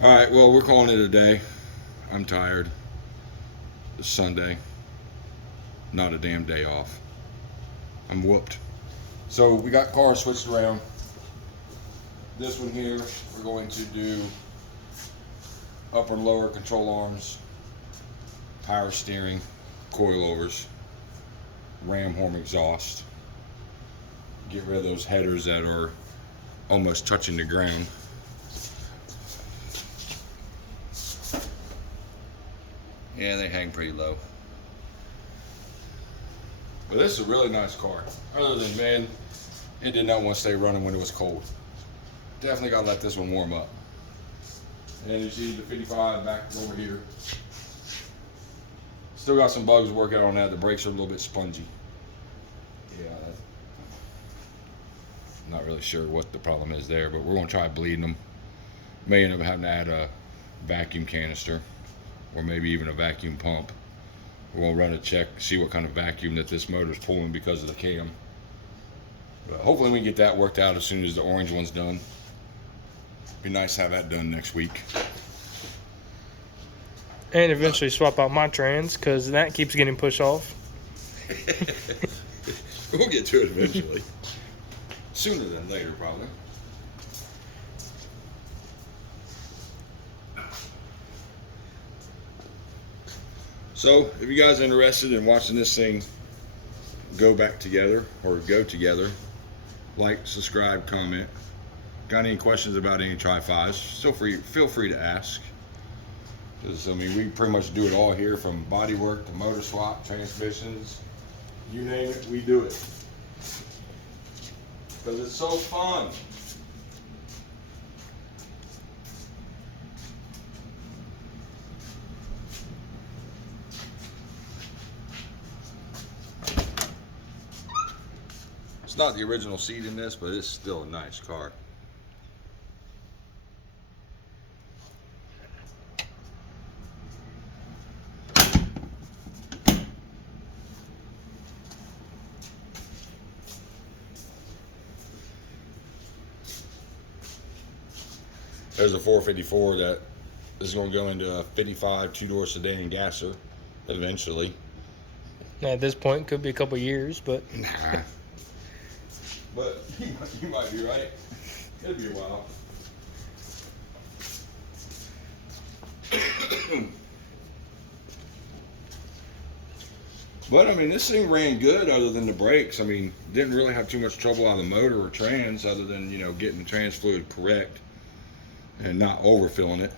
All right, well, we're calling it a day. I'm tired. It's Sunday, not a damn day off. I'm whooped. So we got cars switched around. This one here, we're going to do upper and lower control arms, power steering, coilovers, ram horn exhaust. Get rid of those headers that are almost touching the ground. Yeah, they hang pretty low. But this is a really nice car. Other than, man, it did not want to stay running when it was cold. Definitely got to let this one warm up. And you see the 55 back over here. Still got some bugs working on that. The brakes are a little bit spongy. Yeah, not really sure what the problem is there, but we're going to try bleeding them. May end up having to add a vacuum canister or maybe even a vacuum pump. We'll run a check, see what kind of vacuum that this motor's pulling because of the cam. But hopefully we can get that worked out as soon as the orange one's done. Be nice to have that done next week. And eventually swap out my trans because that keeps getting pushed off. We'll get to it eventually. Sooner than later, probably. So, if you guys are interested in watching this thing go back together or go together, like, subscribe, comment. Got any questions about any Tri-5s, feel free to ask. Because, I mean, we pretty much do it all here, from body work to motor swap, transmissions, you name it, we do it. Because it's so fun. It's not the original seat in this, but it's still a nice car. There's a 454 that is going to go into a 55 two-door sedan gasser eventually. At this point, could be a couple years, but Nah. But you might be right. It'll be a while. But I mean, this thing ran good other than the brakes. I mean, didn't really have too much trouble out of the motor or trans other than, getting the trans fluid correct and not overfilling it.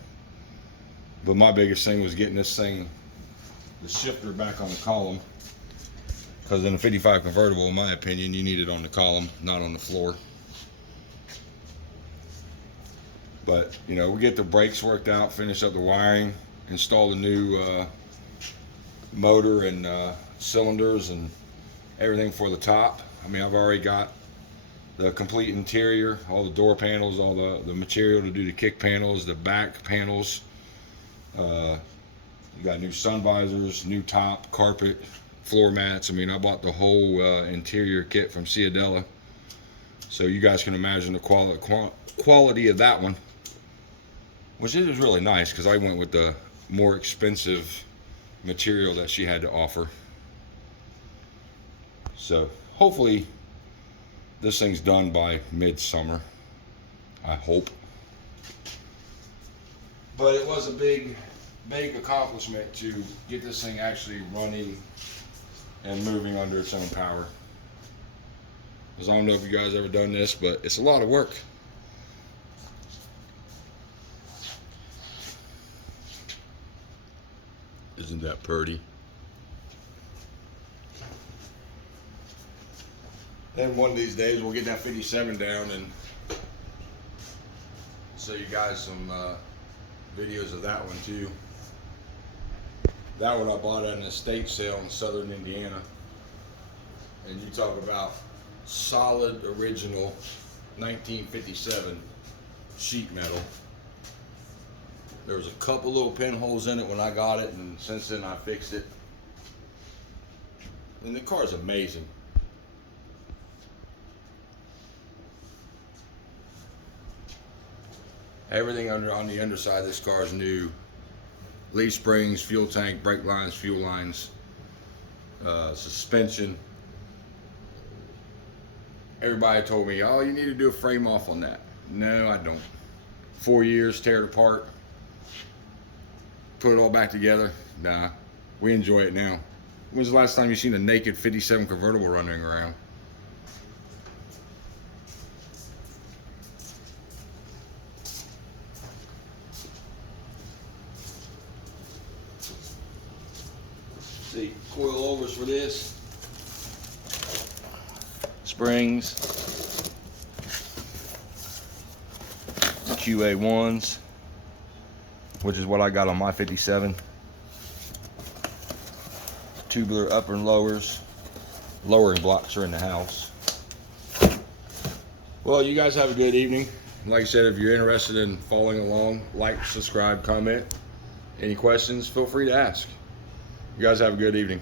But my biggest thing was getting this thing, the shifter, back on the column. Because in a 55 convertible, in my opinion, you need it on the column, not on the floor. But, we get the brakes worked out, finish up the wiring, install the new motor and cylinders and everything for the top. I mean, I've already got the complete interior, all the door panels, all the material to do the kick panels, the back panels. You got new sun visors, new top, carpet, floor mats. I mean, I bought the whole interior kit from Ciadella, so you guys can imagine the quality of that one, which is really nice because I went with the more expensive material that she had to offer. So hopefully this thing's done by midsummer, I hope. But it was a big accomplishment to get this thing actually running and moving under its own power. Because I don't know if you guys ever done this, but it's a lot of work. Isn't that pretty? And one of these days we'll get that 57 down and show you guys some videos of that one too. That one I bought at an estate sale in southern Indiana. And you talk about solid original 1957 sheet metal. There was a couple little pinholes in it when I got it, and since then I fixed it. And the car is amazing. Everything on the underside of this car is new. Leaf springs, fuel tank, brake lines, fuel lines, suspension. Everybody told me, oh, you need to do a frame off on that. No, I don't. 4 years, tear it apart, put it all back together. Nah, we enjoy it now. When's the last time you seen a naked 57 convertible running around? See, coil overs for this. Springs. QA1s, which is what I got on my 57. Tubular upper and lowers. Lowering blocks are in the house. Well, you guys have a good evening. Like I said, if you're interested in following along, like, subscribe, comment. Any questions, feel free to ask. You guys have a good evening.